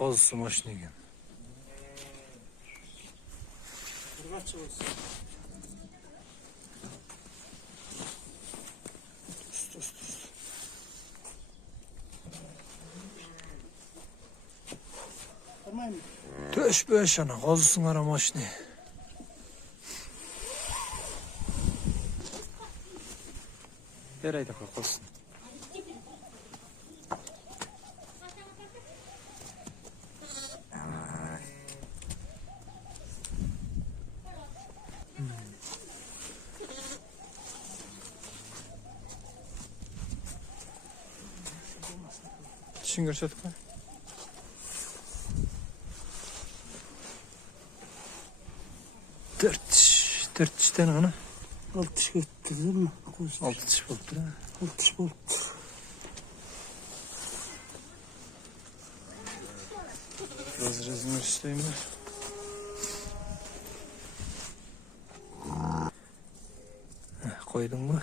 Kozsu maşını ekan. Qurg'oqchi bo'lsin. Tamam mı? Töş beş ana kozsun ara maşını. Her ayda kozsun. Tişin görsədik mi? Dört tişten ana. 6 tish ketdi, değil mi? Altı tiş buldu ha. 6 tish bo'libdi. Biraz resimler isteyeyim ben. Koydun mu?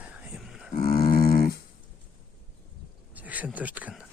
84 gün.